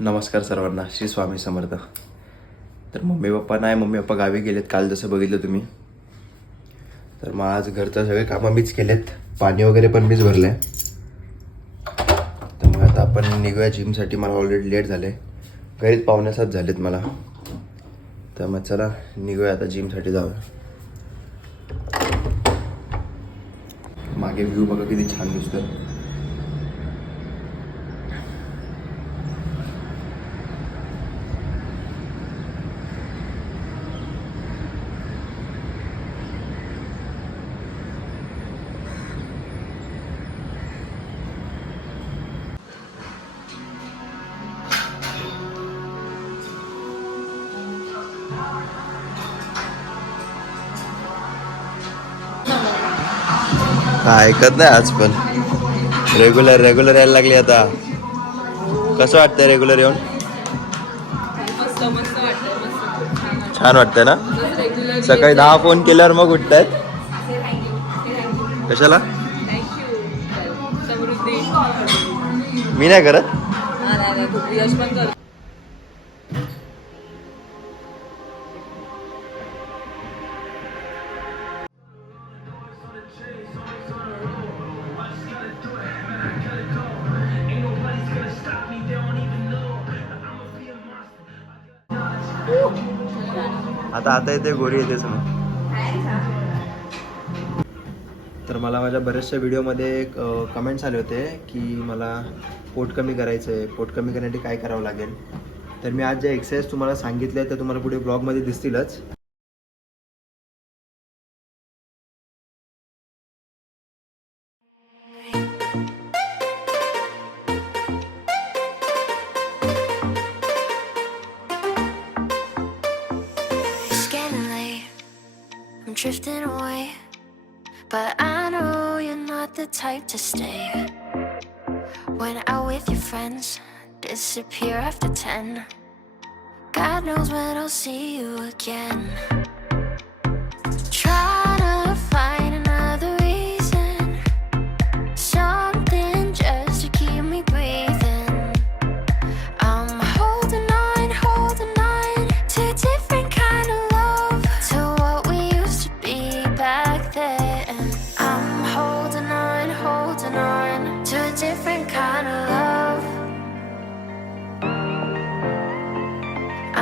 नमस्कार सर्वांना, श्री स्वामी समर्थ. तर मम्मी पप्पा गावी गेलेत काल, जसं बघितलं तुम्ही. तर मग आज घरचं सगळे कामं मीच केलेत, पाणी वगैरे पण मीच भरलं आहे. तर मग आता आपण निघूया जिमसाठी. मला ऑलरेडी लेट झालं आहे, घरीच 6:45 झालेत मला. तर मग चला निघूया आता जिमसाठी जाऊया. मागे व्ह्यू बघा किती छान दिसतं. ऐकत नाही आज पण. रेग्युलर यायला लागली आता. कसं वाटतंय रेग्युलर येऊन? छान वाटतंय ना. सकाळी 10 फोन केल्यावर मग उठतायत. कशाला? मी नाही करत. आता येते गोरी येते समोर. तर मला माझ्या बऱ्याचशा व्हिडिओमध्ये कमेंट्स आले होते की मला पोट कमी करायचं आहे, पोट कमी करण्यासाठी काय करावं लागेल. तर मी आज ज्या एक्सरसाइज तुम्हाला सांगितल्या त्या तुम्हाला पुढे ब्लॉगमध्ये दिसतीलच. Drifting away, but I know you're not the type to stay. When out with your friends, disappear after 10. God knows when I'll see you again. Try to find another reason, something just to keep me breathing. I'm holding on to a different kind of love, to what we used to be back then. I'm holding on to a different kind of love.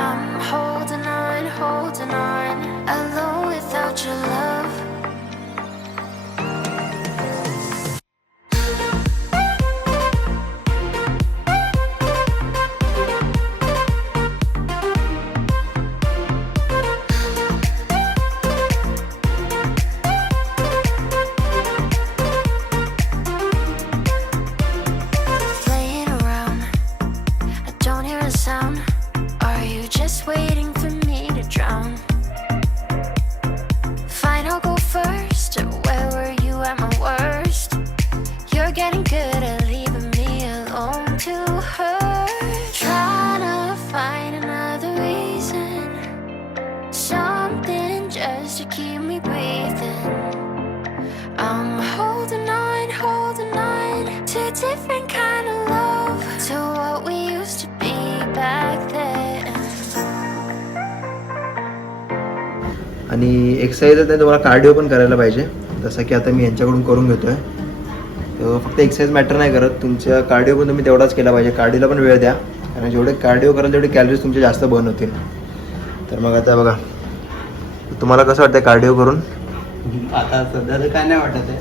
I'm holding on, alone without your love. Playing around, I don't hear a sound. Are you just waiting for me to drown? Fine, I'll go first. Where were you at my worst? You're getting good at leaving me alone to hurt. Trying to find another reason, something just to keep me breathing. I'm holding on to a different kind of love, to what we used to be back then. आणि exercise नाही, तुम्हाला cardio पण करायला पाहिजे. जसं की आता मी यांच्याकडून करून घेतोय. तर फक्त एक्सरसाइज मॅटर नाही करत, तुमच्या कार्डिओ पण तुम्ही तेवढाच केला पाहिजे. कार्डिओला पण वेळ द्या, कारण जेवढे कार्डिओ कराल तेवढे कॅलरीज तुमचे जास्त बर्न होतील. तर मग आता बघा, तुम्हाला कसं वाटतं कार्डिओ करून? आता सध्या तर काय नाही वाटत आहे,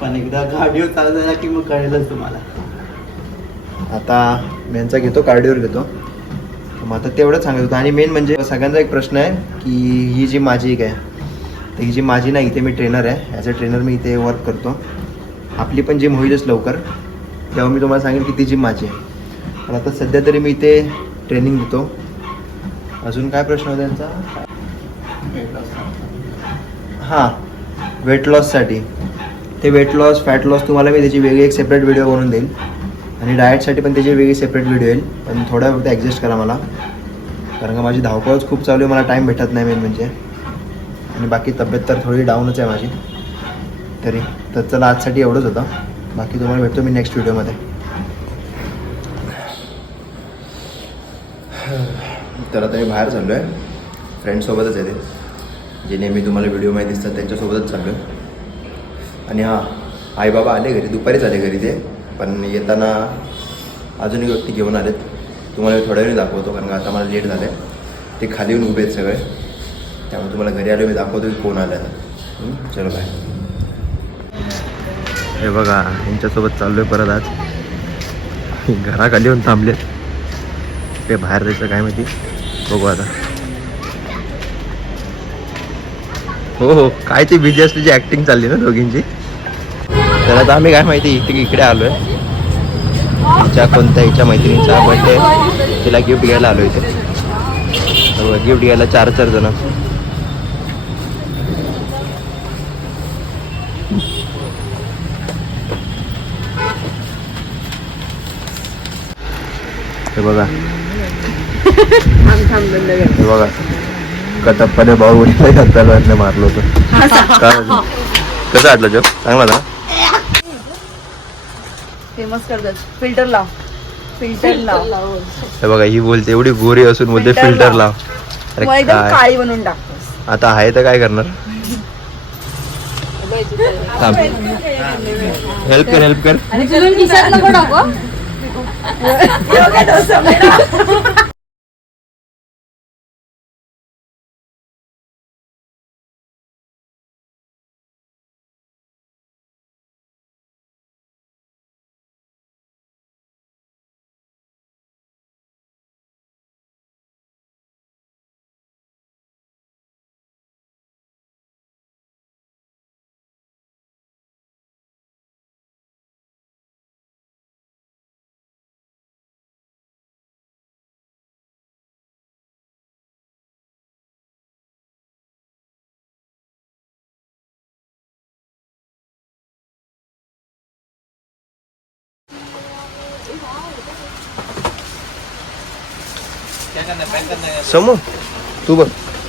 पण एकदा कार्डिओ चालू झाला की मग कळेलच तुम्हाला. आता मी यांचा घेतो, कार्डिओवर घेतो. मग आता तेवढंच सांगत होतं. आणि मेन म्हणजे सगळ्यांचा एक प्रश्न आहे की ही जी माझी एक आहे, तर ही जी माझी नाही, इथे मी ट्रेनर आहे. ॲज अ ट्रेनर मी इथे वर्क करतो. आपली पण जिम होईलच लवकर, तेव्हा मी तुम्हाला सांगेन की ती जिम माझी आहे. पण आता सध्या तरी मी इथे ट्रेनिंग देतो. अजून काय प्रश्न होता त्यांचा? हां, वेट लॉससाठी. ते वेट लॉस, फॅट लॉस तुम्हाला मी त्याची वेगळी एक सेपरेट व्हिडिओ बनवून देईल. आणि डाएटसाठी पण त्याची वेगळी सेपरेट व्हिडिओ येईल. पण थोडा फक्त ॲडजस्ट करा मला, कारण का माझी धावपळच खूप चालू आहे, मला टाईम भेटत नाही मेन म्हणजे. आणि बाकी तब्येत तर थोडी डाऊनच आहे माझी तरी. तर चला आजसाठी एवढंच होतं. बाकी तुम्हाला भेटतो मी नेक्स्ट व्हिडिओमध्ये. तर आता मी बाहेर चाललो आहे, फ्रेंडसोबतच आहे ते, जे नेहमी तुम्हाला व्हिडिओमध्ये दिसतात त्यांच्यासोबतच चाललो आहे. आणि हां, आई बाबा आले घरी, दुपारीच आले घरी ते, पण येताना अजून एक व्यक्ती घेऊन आलेत. तुम्हाला मी थोड्या वेळी दाखवतो, कारण का आता मला लेट झालं आहे. ते खाली येऊन उभे आहेत सगळे, त्यामुळे तुम्हाला घरी आलो मी दाखवतो की कोण आलं आहे. चलो बाय. हे बघा, यांच्यासोबत चाललो आहे परत. आज घराखाली येऊन थांबलेत, ते बाहेर जायचं काय माहिती, बघू आता. हो हो, काय ती बिझी असल्याची ॲक्टिंग चालली ना दोघींची. तर आता आम्ही काय माहिती इकडे आलो आहे, हिच्या कोणत्या हिच्या मैत्रिणीचा बर्थडे, तिला गिफ्ट घ्यायला आलो इथे. गिफ्ट घ्यायला 4 जण. हे बघा, हे बघा, कटप्पाने भाऊ घातला मारलो होतं. कसं वाटलं जोक? चांगला ना? फेमस करतात. फिल्टर लाव, फिल्टर लाव. हे बघा, ही बोलते एवढी गोरी असून बोलते फिल्टर लाव. अरे एकदम काय, काळी बनवून टाकतोस. आता आहे तर काय करणार. हेल्प कर. आणि तुला टी-शर्ट नको टाकू. समू तू बघ.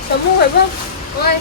समूह आहे बघ. होय.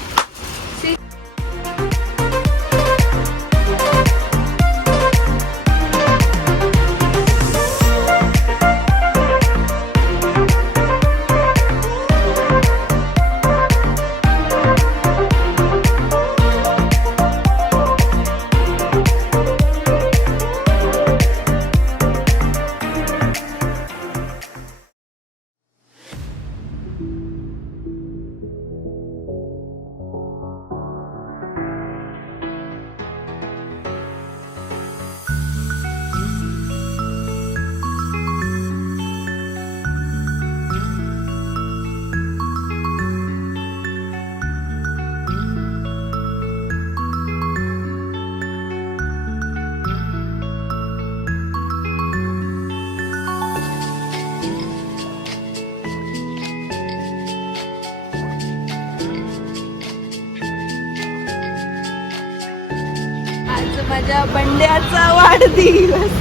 आज माझ्या बंड्याचा वाढदिवस.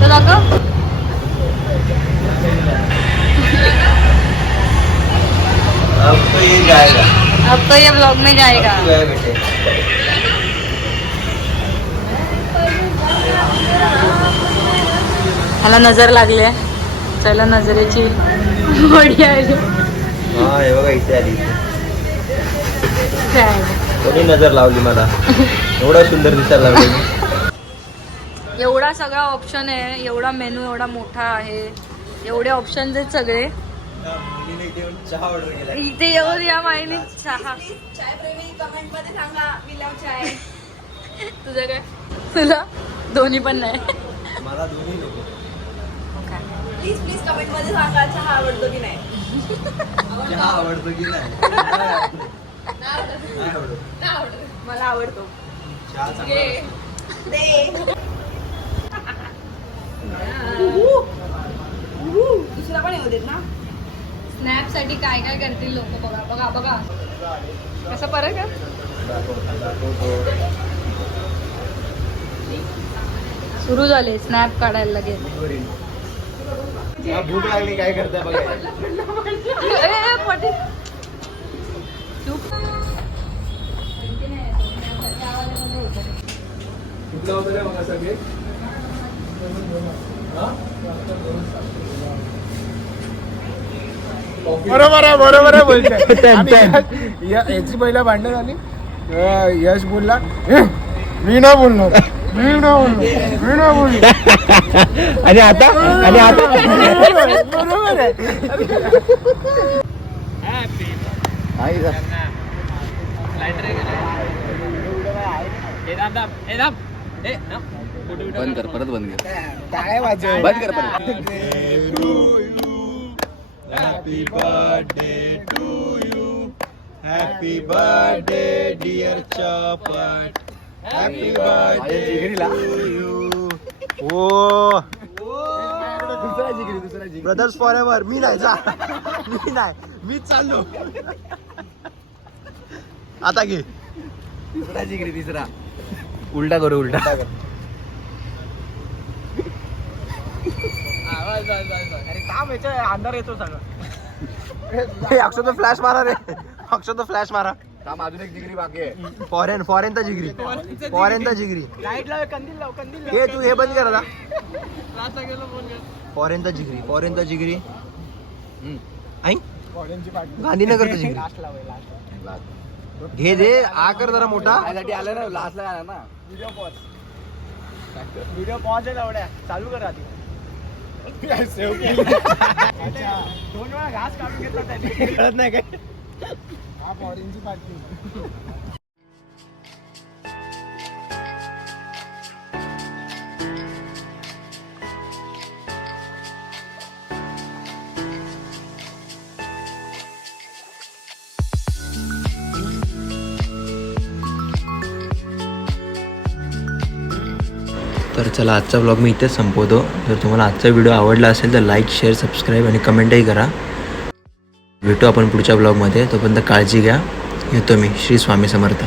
तर दाखव. अब तो ये ब्लॉग में जाएगा. ह्याला नजर लागली आहे. चला नजरेची मोडी आली. हा हे बघा, इथे आली. कोणी नजर लावली मला, एवढा सुंदर दिसायला लागले. एवढा सगळा ऑप्शन आहे, एवढा मेनू एवढा मोठा आहे, एवढे ऑप्शन्स आहेत सगळे. चहा ऑर्डर केला. इथे येऊन या माईने चहा. तुझं काय? तुला दोन्ही पण नाही. मला दोन्ही नको. प्लीज कमेंट मध्ये सांगा चहा आवडतो की नाही. चहा आवडतो की नाही? नाही आवडत. मला आवडतो. चहा चांगला. दुसरा पण येऊ देत ना. स्नॅप साठी काय काय करतील लोक. बघा बघा बघा कसा फरक आहे. सुरू झाले स्नॅप काढायला लगेच. भूक लागली काय करताय बघा. यूट्यूब. बरोबर आहे बोलतोय. आणि याची पहिला भांडण झाली. यश बोलला मी ना बोललो. आणि आता बरोबर आहे. बंद कर परत बंद कर. काय वाजव बंद कर परत. Happy birthday to you. Happy birthday dear चपट. Happy birthday to you. Oh brothers forever. मी नाही जा. मी चाललो. आता घे. तिसरा जिगरी तिसरा. उलटा करू उलटा. अरे काम याच्या अंधार येतो सगळं. अक्षर फ्लॅश मारा रे. अक्षर फ्लॅश मारा. काम अजून एक जिगरी बाकी आहे. फॉरेन तर जिगरी. लाईट लाव कंदील लाव. हे तू हे बंद कर आता. फॉरेन तर जिगरी. आई गांधीनगर तर जिगरी. घे दे. आ कर जरा मोठा. त्यासाठी आलं ना लास्टला आला ना. व्हिडिओ पॉज आहे एवढ्या चालू कर आधी. 2 वेळा घास काढून घेतला त्याने. कळत नाही काय. हा फॉरेनची पार्टी. तर चला आजचा ब्लॉग मी इथेच संपवतो. जर तुम्हाला आजचा व्हिडिओ आवडला असेल तर लाईक, शेअर, सबस्क्राईब आणि कमेंटही करा. भेटू आपण पुढच्या ब्लॉगमध्ये. तोपर्यंत काळजी घ्या. येतो मी. श्री स्वामी समर्थ.